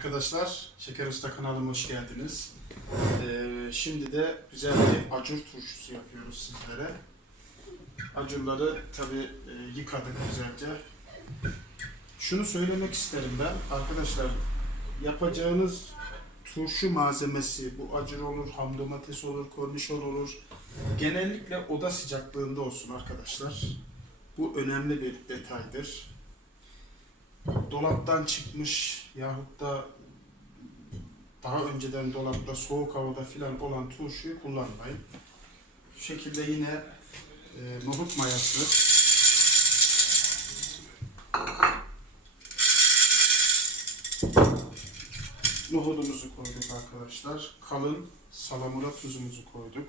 Arkadaşlar, Şeker Usta kanalıma hoş geldiniz. Ee, şimdi de güzel bir acur turşusu yapıyoruz sizlere. Acurları tabi yıkadık güzelce. Şunu söylemek isterim ben. Arkadaşlar, yapacağınız turşu malzemesi, bu acur olur, ham domates olur, kornişon olur. Genellikle oda sıcaklığında olsun arkadaşlar. Bu önemli bir detaydır dolaptan çıkmış yahut da daha önceden dolapta soğuk havada filan olan turşuyu kullanmayın. Şu şekilde yine e, nohut mayası nohudumuzu koyduk arkadaşlar. Kalın salamura tuzumuzu koyduk.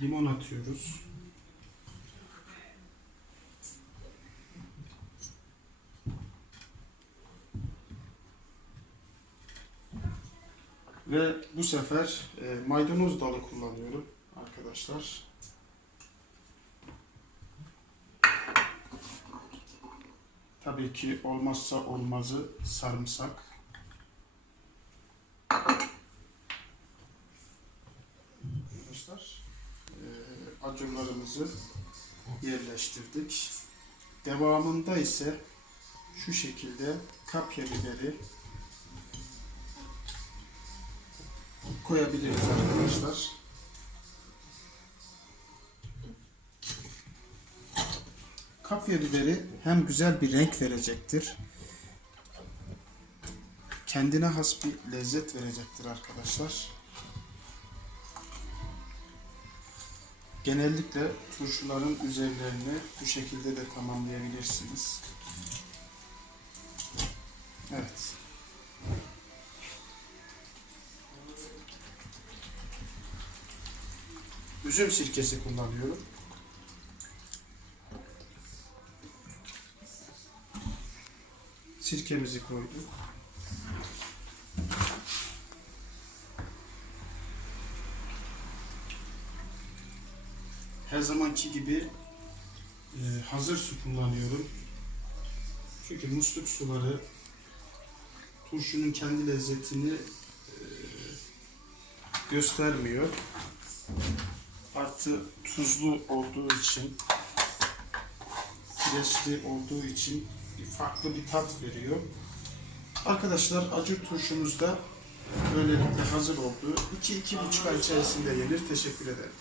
Limon atıyoruz. Ve bu sefer e, maydanoz dalı kullanıyorum arkadaşlar. Tabii ki olmazsa olmazı sarımsak. Arkadaşlar acurlarımızı yerleştirdik. Devamında ise şu şekilde kapya biberi koyabiliriz arkadaşlar. Kapya biberi hem güzel bir renk verecektir. Kendine has bir lezzet verecektir arkadaşlar. Genellikle turşuların üzerlerini bu şekilde de tamamlayabilirsiniz. Evet. Üzüm sirkesi kullanıyorum. Sirkemizi koyduk. Her zamanki gibi e, hazır su kullanıyorum. Çünkü musluk suları turşunun kendi lezzetini e, göstermiyor. Artı tuzlu olduğu için, kireçli olduğu için farklı bir tat veriyor. Arkadaşlar acı turşumuz da böylelikle hazır oldu. 2-2,5 ay içerisinde yenir. Teşekkür ederim.